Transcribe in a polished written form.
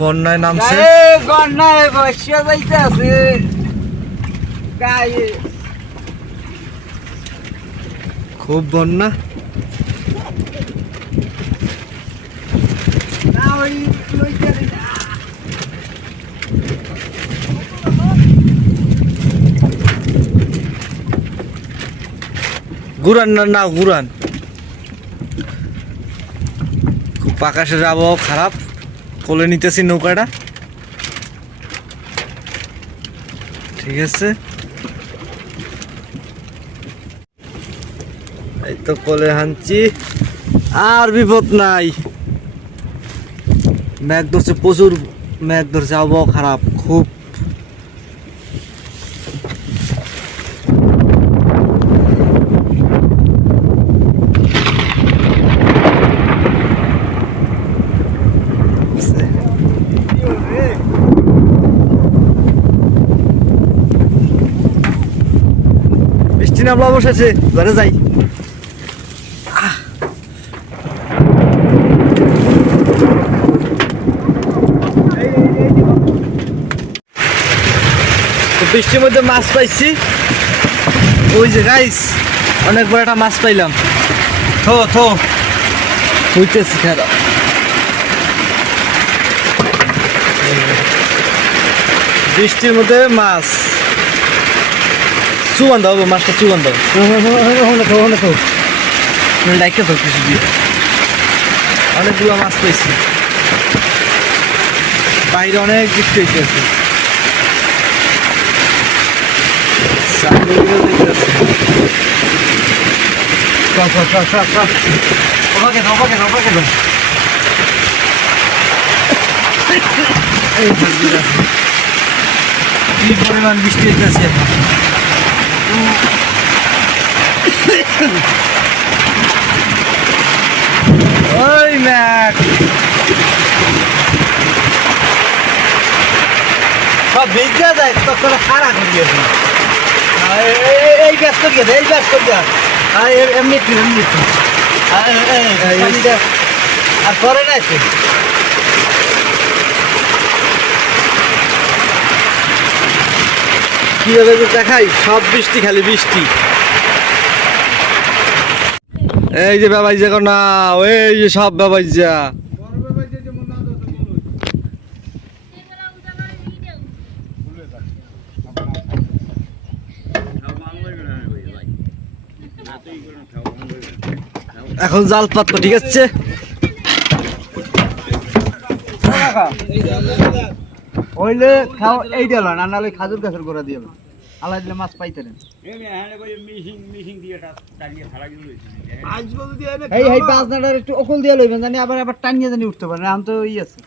বন্যায় নামছে, বন্যায় বর্ষা যাইতে আছে গায়ে, খুব বন্যা। না ওই লইতে না। ঘুরান না, না ঘুরান। খুব আকাশের আবহাওয়া খারাপ, কোলে নিতেছি নৌকাটা। ঠিক আছে, এই তো কোলে হানছি, আর বিপদ নাই। মেঘ ধরছে, প্রচুর মেঘ ধরছে, আবহাওয়া খারাপ খুব। বৃষ্টি নামলো অবশেষে, ঘরে যাই। বৃষ্টির মধ্যে মাছ পাইছি, ওই যে গাইস অনেক বড় একটা মাছ পাইলাম। থো থো হইতেছি খারাপ। বৃষ্টির মধ্যে মাছ চুয়ান দাও, মাছটা চুয়ান দাও, ডাইকে তো কিছু দিয়ে। অনেকগুলো মাছ পাইছি, বাইরে অনেক বৃষ্টি হইতেছে। কি পরিমাণ বৃষ্টি হইতেছে, ওই ম্যাক সব ভেজা যায়, তখন খাড়া করিয়েছে। এই ব্যাস করিয়ে দেয়, এই ব্যাস করিয়া এমনি এমনি আর করে না এসে। কিভাবে যে দেখাই, সব বৃষ্টি, খালি বৃষ্টি। এই যে বাবাইজা না, এই যে সব বাবাইজা। এখন জাল পাতবো, ঠিক আছে। হইলে খাও এই দিল না, নাহলে খাজুর গাছের গোড়া দিয়ে আলা দিলে মাছ পাইতেন। এই বাজনাটার একটু অকল দিয়ে লইবেন, জানি আবার আবার টানিয়ে জানি উঠতে পারে, এখন তো ই আছে।